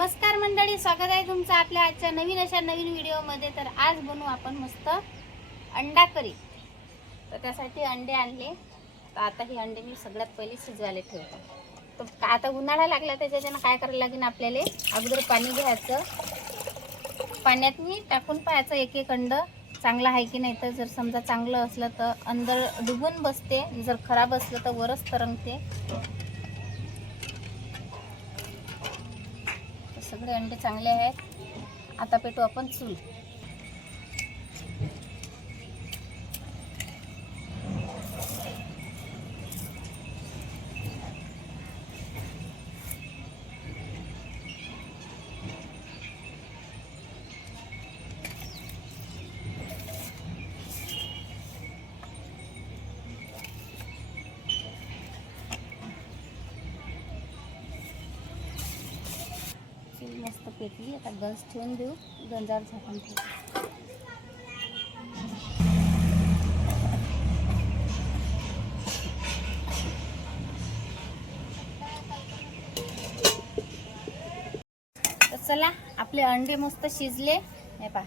नमस्कार मंडळी, स्वागत आहे तुमचं आपल्या आजच्या नवीन व्हिडिओमध्ये। तर आज बनवू आपण मस्त अंडा करी। तर त्यासाठी अंडे आणले। तर आता हे अंडे मी सगळ्यात पहिले शिजवायला ठेवतो। तर आता उन्हाळा लागला, त्याच्यानं काय करायला लागेल आपल्याला, अगोदर पाणी घ्यायचं, पाण्यात मी टाकून पाहायचं एक एक अंड चांगलं आहे की नाही। तर जर समजा चांगलं असलं तर अंदर डुबून बसते, जर खराब असलं तर वरच तरंगते। सगळे अंडे चांगले आहेत। आता पेटू आपण चूल। चूल मस्त पेटली, आता गंज ठेवून देऊ, गंजावर झाकून ठेवू। चला, आपले अंडे मस्त शिजले। हे पहा,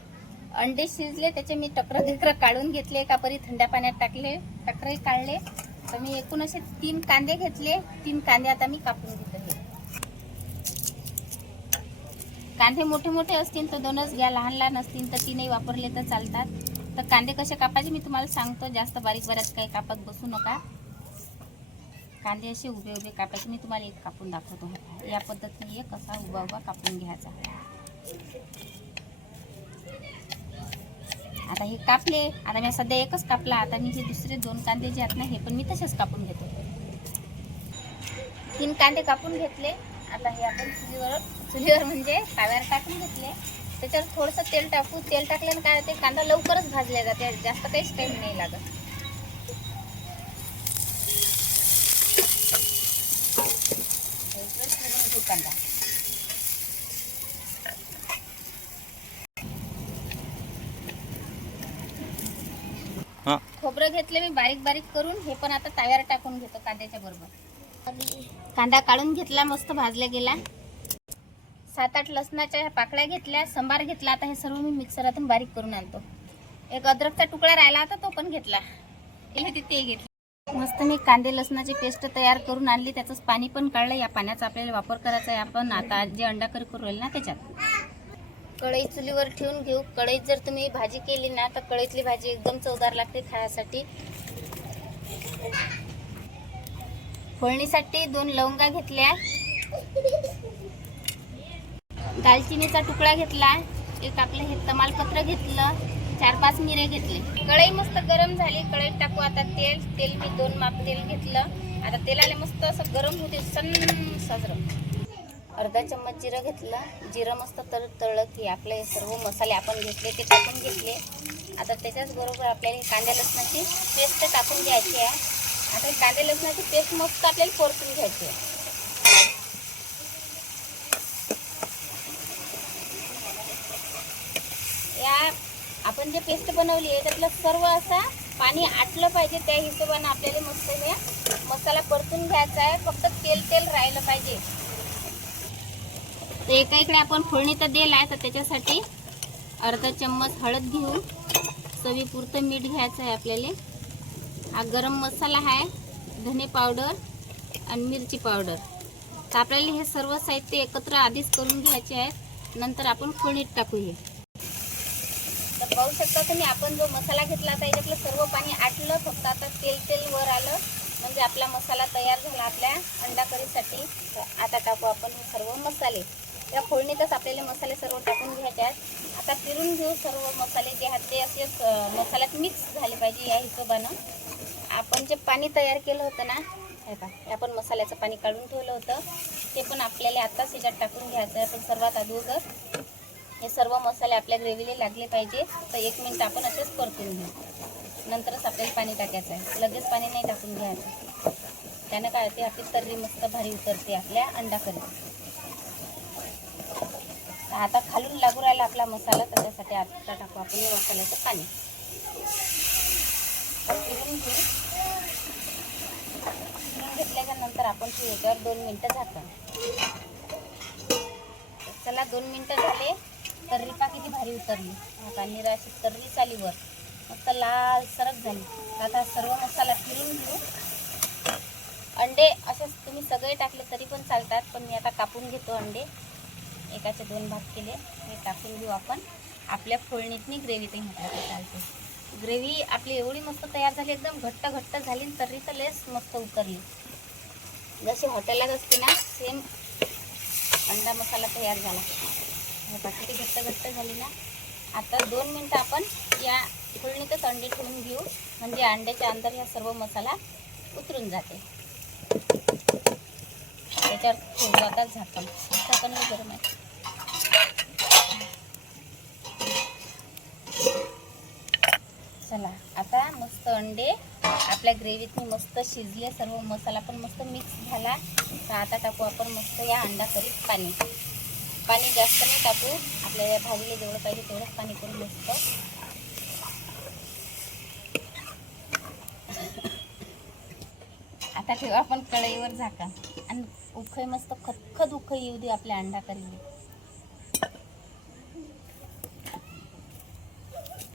अंडे शिजले, त्याचे मी टकर काढून घेतले, एका परी थंड्या पाण्यात टाकले, टकरही काढले। तर मी एकूण असे 3 कांदे घेतले। 3 कांदे आता मी कापून घेतले। कांदे मोठे मोठे असतील तर 2च घ्या, लहान लहान असतील तर 3ही वापरले तर चालतात। तर कांदे कसे कापायचे मी तुम्हाला सांगतो, जास्त बारीक बारीक काही कापत बसू नका। कांदे असे उभे उभे कापायचे। मी तुम्हाला एक कापून दाखवतो, या पद्धतीने एक असा उभा उभा कापून घ्यायचा। आता हे कापले, आता मी सध्या एकच कापला। आता मी हे दुसरे 2 कांदे जे आहेत ना, हे पण मी तसेच कापून घेतो। 3 कांदे कापून घेतले। आता हे आपण चुलीवर म्हणजे तव्यावर टाकून घेतले। त्याच्यावर थोडंसं तेल टाकू। तेल टाकल्याने काय होते, कांदा लवकरच भाजला जाते, जास्त काहीच टाईम नाही लागत। कांदा खोबरं घेतले मी बारीक बारीक करून, हे पण आता तव्यावर टाकून घेतो कांद्याच्या बरोबर। कांदा काढून घेतला, मस्त भाजला गेला। 7-8 लसणाच्या पाकळ्या घेतल्या, संबार घेतला। आता हे सर्व मी मिक्सरातून बारीक करून आणतो। एक अद्रकचा तुकडा राहिला होता, तो पण घेतला, ते घेतले। मस्त मी कांदे लसणाची पेस्ट तयार करून आणली, त्याचंच पाणी पण काढलं। या पाण्याचा आपल्याला वापर करायचा आहे आपण आता जे अंडा करी करू राहील ना त्याच्यात। कढई चुलीवर ठेवून घेऊ। कढईत जर तुम्ही भाजी केली ना, तर कढईतली भाजी एकदम चवदार लागते खाण्यासाठी। फोडणीसाठी 2 लवंगा घेतल्या, दालचिनीचा तुकडा घेतला, एक आपलं हे तमालपत्र घेतलं, 4-5 मिरे घेतले। कढई मस्त गरम झाली, कढईत टाकू आता तेल मी 2 माप तेल घेतलं। आता तेलाला मस्त असं गरम होते, साजरं। अर्धा चम्मच जिरं घेतलं। जिरं मस्त तळलं की आपले हे सर्व मसाले आपण घेतले ते टाकून घेतले। आता त्याच्याच बरोबर आपल्याला कांद्या लसणाची पेस्ट टाकून घ्यायची आहे। आता कांद्या लसणाची पेस्ट मस्त आपल्याला परतून घ्यायची आहे। या आपण जे पेस्ट बनवली आहे त्यातलं सर्व असा पाणी आटलं पाहिजे, त्या हिशोबाने आपल्याला मस्त हे मसाला परतून घ्यायचा आहे। फक्त तेल राहिलं पाहिजे। तर एका इकडे आपण फोडणी तर दिला आहे, तर त्याच्यासाठी अर्धा चम्मच हळद घेऊन, चवीपुरतं मीठ घ्यायचं आहे आपल्याला। हा गरम मसाला आहे, धने पावडर आणि मिरची पावडर। तर आपल्याला हे सर्व साहित्य एकत्र आधीच करून घ्यायचे आहेत, नंतर आपण फोडणीत टाकू। हे तर पाहू शकता तुम्ही, आपण जो मसाला घेतला होता याच्यातलं सर्व पाणी आटलं, फक्त आता तेल वर आलं म्हणजे आपला मसाला तयार झाला आपल्या अंडा करीसाठी। आता टाकू आपण हे सर्व मसाले। या फोडणीतच आपल्याला मसाले सर्व टाकून घ्यायचे आहेत। आता फिरून घेऊ, सर्व मसाले जे आहेत ते असे मसाल्यात मिक्स झाले पाहिजे। या हिशोबानं आपण जे पाणी तयार केलं होतं ना, हे पहा, आपण मसाल्याचं पाणी काढून ठेवलं होतं, ते पण आपल्याला आत्ताच ह्याच्यात टाकून घ्यायचं आहे। पण सर्वात अगोदर हे सर्व मसाले आपल्या ग्रेव्हीला लागले पाहिजे। तर 1 मिनिट आपण असेच परतून घेऊ, नंतरच आपल्याला पाणी टाकायचं आहे। लगेच पाणी नाही टाकून घ्यायचं, त्यानं काय होते, आपली तर्री मस्त भारी उतरते आपल्या अंडा करी। आता खालून लागू राहिला आपला मसाला, त्याच्यासाठी आता टाकू आपण हे मसाल्याचं पाणी। फिरून घेतल्याच्या नंतर आपण याच्यावर 2 मिनिटं झाकण। चला 2 मिनटं झाले. तर्री पा किती भारी उतरली. आता निराशी तर्री चालीवर मस्त लाल सरक झाली. आता सर्व मसाला फिरून घेऊ. अंडे असेच तुम्ही सगळे टाकले तरी पण चालतात, पण मी आता कापून घेतो अंडे. एकाचे 2 भाग केले. हे टाकून घेऊ आपण. आपल्या फोडणीतनी ग्रेव्ही ते म्हटलं तर चालते. ग्रेव्ही आपली एवढी मस्त तयार झाली, एकदम घट्ट घट्ट झाली. तर्री तर लेस मस्त उतरली. जशी हॉटेलात असते ना सेम अंडा मसाला तयार झाला. किती घट्ट घट्ट झाली ना. आता 2 मिनटं आपण या फोडणीतच अंडे ठेवून घेऊ, म्हणजे अंड्याच्या अंदर हा सर्व मसाला उतरून जाते. त्याच्यावर ठेवू आता झाकण. झाकण गरम आहे. चला आता मस्त अंडे आपल्या ग्रेव्हीतनी मस्त शिजले. सर्व मसाला पण मस्त मिक्स झाला. तर आता टाकू आपण मस्त या अंडा करीत पाणी. पाणी जास्त नाही टाकू. आपल्याला भाजीला जेवढं पाहिजे तेवढंच पाणी करून मस्त. आता ठेवू आपण कढईवर झाकण आणि उखळी मस्त खदखद उखळी येऊ दे आपल्या अंडा करीला.